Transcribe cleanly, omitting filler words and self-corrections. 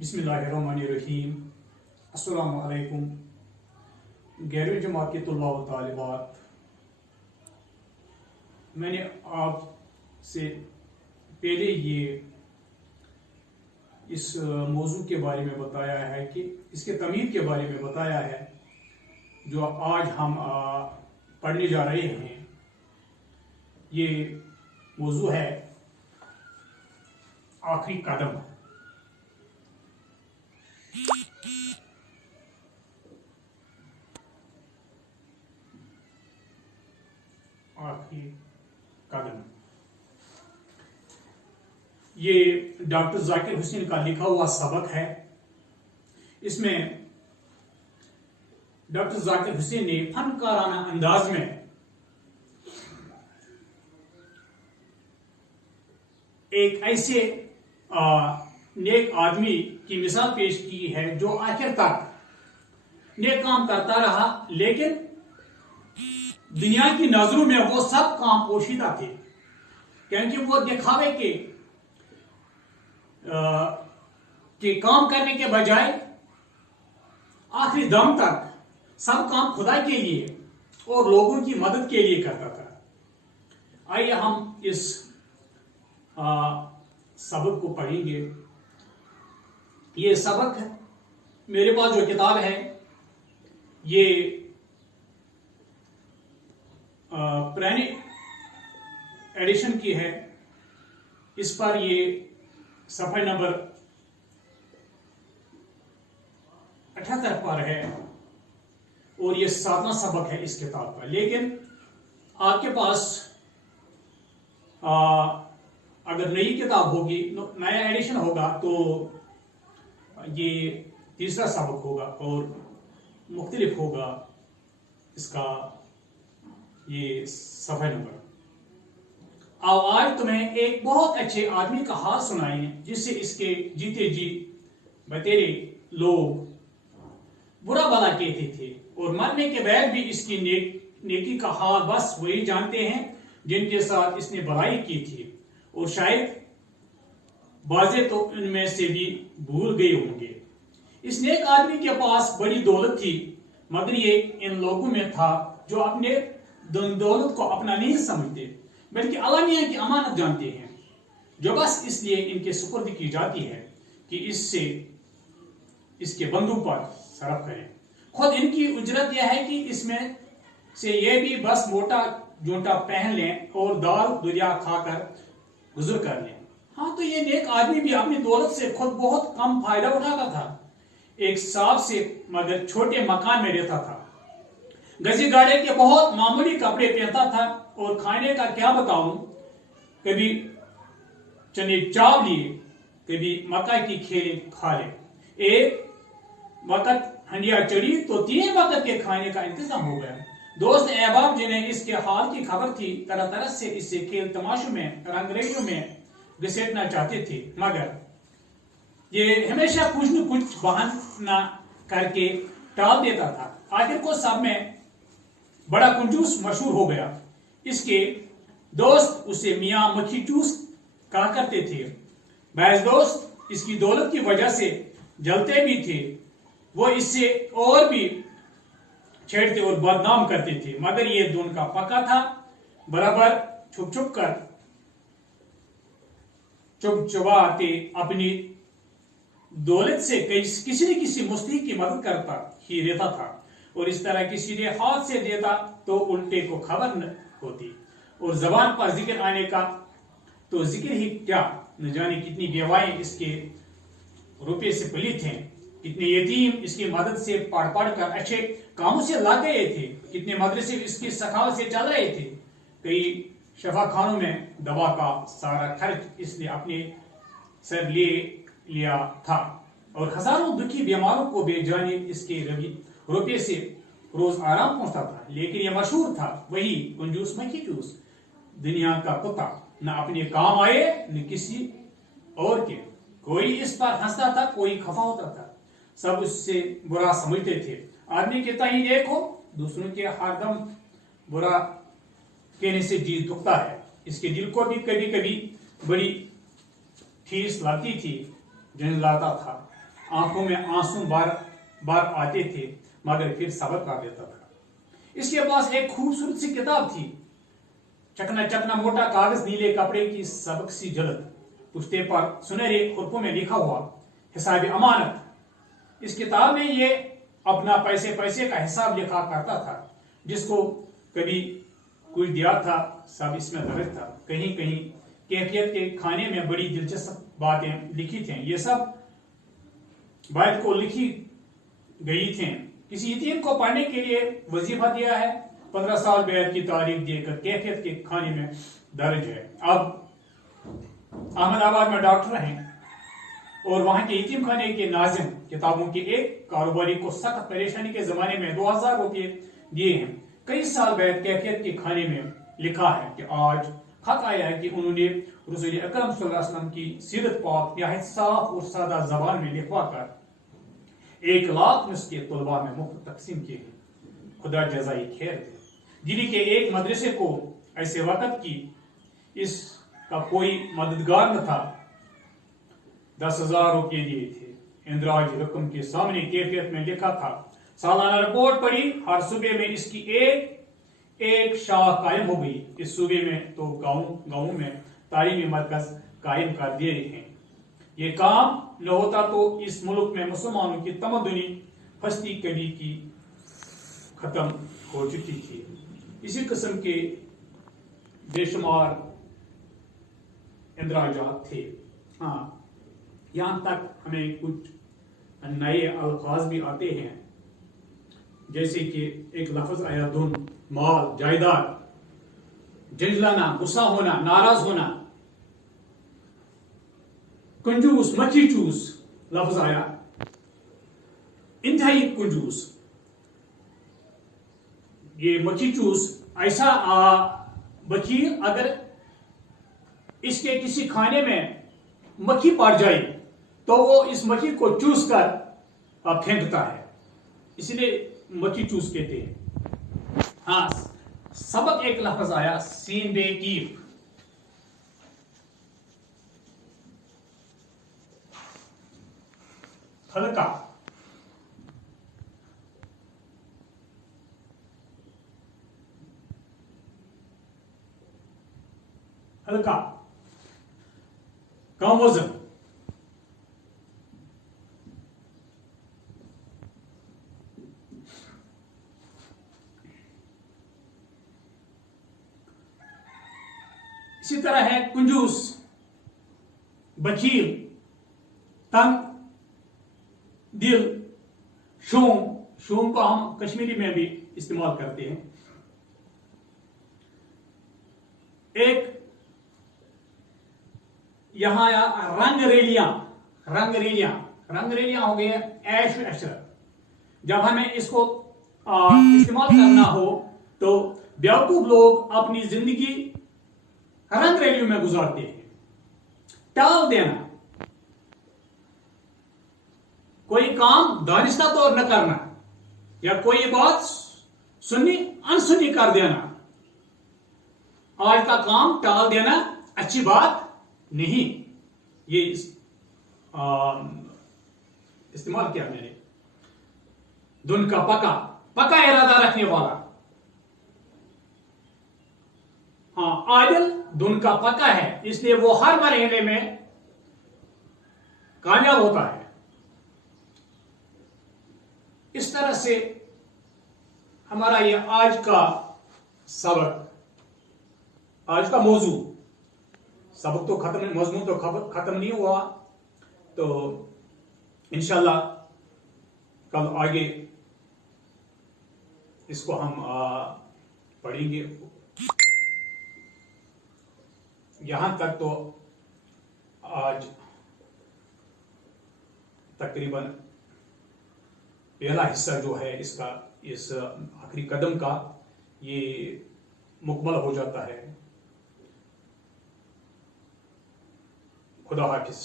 बिस्मिल्लाहिर्रहमानिर्रहीम। अस्सलामु अलैकुम। 11वीं जमात के तुल्ला व तालिबात, मैंने आपसे पहले इस मौजू के बारे में बताया है कि इसके तमीम के बारे में बताया है जो आज हम पढ़ने जा रहे हैं। ये मौजू है आखिरी कदम। आखिरी कदम ये डॉक्टर जाकिर हुसैन का लिखा हुआ सबक है। इसमें डॉक्टर जाकिर हुसैन ने फनकाराना अंदाज में एक ऐसे नेक आदमी की मिसाल पेश की है जो आखिर तक नेक काम करता रहा, लेकिन दुनिया की नजरों में वो सब काम पोशीदा थे, क्योंकि वो दिखावे के काम करने के बजाय आखिरी दम तक सब काम खुदा के लिए और लोगों की मदद के लिए करता था। आइए हम इस सबक को पढ़ेंगे। ये सबक मेरे पास जो किताब है ये पुरानी एडिशन की है। इस पर ये सफा नंबर 78 पर है और ये 7वां सबक है इस किताब का। लेकिन आपके पास अगर नई किताब होगी, नया एडिशन होगा, तो ये तीसरा सबक होगा और मुख्तलिफ होगा इसका ये सफा नंबर। आज तुम्हें एक बहुत अच्छे आदमी का हाल सुनाएंगे जिससे इसके जीते जी बतेरे लोग बुरा भला कहते थे और मरने के बाद भी इसकी नेकी का हाल बस वही जानते हैं जिनके साथ इसने भलाई की थी, और शायद बाजे तो इनमें से भी भूल गए होंगे। इस नेक आदमी के पास बड़ी दौलत थी, मगर ये इन लोगों में था जो अपने दौलत को अपना नहीं समझते बल्कि अल्लाह मियां की अमानत जानते हैं, जो बस इसलिए इनके सुपुर्द की जाती है कि इससे इसके बंदों पर सरफ करें। खुद इनकी उजरत यह है कि इसमें से ये भी बस मोटा जूता पहन लें और दाल दुनिया खाकर गुजर कर लें। हाँ, तो ये नेक आदमी भी अपनी दौलत से खुद बहुत कम फायदा उठाता था। एक साफ से मगर छोटे मकान में रहता था, गजी गाड़े के बहुत मामूली कपड़े पहनता था और खाने का क्या बताऊं, कभी चने चाव लिए, कभी मक्का की खेली खा ले। एक वक्त हंडिया चढ़ी तो 3 वक्त के खाने का इंतजाम हो गया। दोस्त अहबाब जिन्हें इसके हाल की खबर थी तरह तरह से इसे खेल तमाशों में रंगरेलियों में घसीटना चाहते थे, मगर ये हमेशा कुछ न कुछ बहाना करके टाल देता था। आखिर को सब में बड़ा कंजूस मशहूर हो गया। इसके दोस्त उसे मियां मक्खी चूस कहा करते थे। बैज दोस्त इसकी दौलत की वजह से जलते भी थे, वो इससे और भी छेड़ते और बदनाम करते थे, मगर ये दोनों का पक्का था बराबर छुप छुप कर चुपचुपाते अपनी दौलत से किसी न किसी मुस्तहिक की मदद करता ही रहता था, और इस तरह किसी ने हाथ से देता तो उल्टे को खबर न होती, और जबान पर जिक्र आने का तो जिक्र ही क्या, न जाने कितनी बेवाएं इसके रुपये से पलित हैं, कितने यतीम इसकी मदद से पढ़ पढ़ कर अच्छे कामों से ला गए थे, कितने मदरसे इसकी सखावत से चल रहे थे। कई शफाखानों में दवा का सारा खर्च इसने अपने सर ले लिया था, और हजारों दुखी बीमारों को बेजाने इसके रुपये से रोज आराम पहुंचता था। लेकिन यह मशहूर था वही कंजूस मक्खी चूस, दुनिया का कुत्ता, न अपने काम आए न किसी और के। कोई इस पर हंसता था, कोई खफा होता था, सब उससे बुरा समझते थे। आदमी के ताई देखो, दूसरों के हरदम बुरा कहने से जी दुखता है। इसके दिल को भी कभी कभी बड़ी ठेस लाती थी, जन लाता था। आंखों में आंसू बार बार आते थे, मगर फिर सब्र कर लेता था। इसके पास एक खूबसूरत सी किताब थी, चकना चकना मोटा कागज, नीले कपड़े की सबक सी जलद, पुश्ते पर सुनहरे हुर्फों में लिखा हुआ हिसाब अमानत। इस किताब में ये अपना पैसे पैसे का हिसाब लिखा करता था। जिसको कभी कुछ दिया था सब इसमें दर्ज था। कहीं कहीं कैफियत के खाने में बड़ी दिलचस्प बातें लिखी थी। ये सब बैत को लिखी गई थी। किसी यतीम को पढ़ने के लिए वजीफा दिया है, 15 साल बैत की तारीख देकर कैफियत के खाने में दर्ज है। अब अहमदाबाद में डॉक्टर हैं और वहां के यतीम खाने के नाजिम किताबों के एक कारोबारी को सख्त परेशानी के जमाने में 2000 रुपये दिए हैं। कई साल बाद कैफियत के खाने में लिखा है कि आज खत आया है कि उन्होंने रसूल अकरम सल्लल्लाहु अलैहि वसल्लम की सीरत पाक निहायत साफ और सादा जबान में लिखवा कर 1 लाख नुस्खे तलबा में मुफ्त तकसीम किए हैं। खुदा जज़ाई खैर दे। दिल्ली के एक मदरसे को ऐसे वक्त की इसका कोई मददगार न था, 10,000 रुपये दिए थे। इंदिराज रकम के सामने कैफियत में लिखा था, सालाना रिपोर्ट पड़ी, हर सूबे में इसकी एक शाख कायम हो गई। इस सूबे में तो गाँव में तालीमी मरकज कायम कर दिए हैं। ये काम न होता तो इस मुल्क में मुसलमानों की तमद्दुनी फस्ती कभी की खत्म हो चुकी थी। इसी किस्म के बेशुमार इंदिराजात थे। हाँ, यहाँ तक हमें कुछ नए अल्फाज भी आते हैं, जैसे कि एक लफ्ज आया धुन, माल, जायदाद, झंझलाना, गुस्सा होना, नाराज होना, कंजूस, मक्खी चूस लफ्ज आया, इंतहाई कंजूस। ये मक्खी चूस ऐसा मक्खी अगर इसके किसी खाने में मक्खी पड़ जाए तो वो इस मक्खी को चूस कर फेंकता है, इसलिए मक्खी चूस कहते हैं। हाँ, सबक एक लफ्ज आया, सीन बे कीफ, हल्का, हल्का, कम वजन, इसी तरह है कंजूस, बखील, तंग दिल, शूम को हम कश्मीरी में भी इस्तेमाल करते हैं। एक यहां आया रंगरेलियां हो गए ऐश अशरत। जब हमें इसको इस्तेमाल करना हो तो बेवकूफ लोग अपनी जिंदगी रंगरेलियों में गुजारते हैं। टाल देना, कोई काम दानिस्ता तौर न करना, या कोई बात सुननी अनसुनी कर देना, आज का काम टाल देना अच्छी बात नहीं। ये इस्तेमाल किया मैंने। दुन का पका इरादा रखने वाला। हाँ, आदिल दुन का पका है, इसलिए वो हर मरहले में कामयाब होता है। इस तरह से हमारा ये आज का सबक, आज का मौजू, सबक तो खत्म, मजमून तो खत्म नहीं हुआ, तो इंशाल्लाह कल आगे इसको हम पढ़ेंगे। यहां तक तो आज तकरीबन पहला हिस्सा जो है इसका, इस आखिरी कदम का, ये मुकम्मल हो जाता है। खुदा हाफिज।